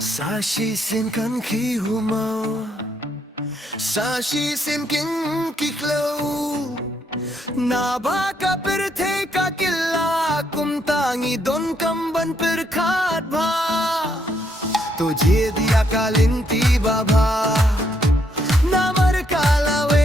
साशी sin kan khi hu mau साशी sin kin ki klau na ba ka per the ka killa kum tangi don kamban per khat bha तुझे दिया कालिंती बाबा ना मर काला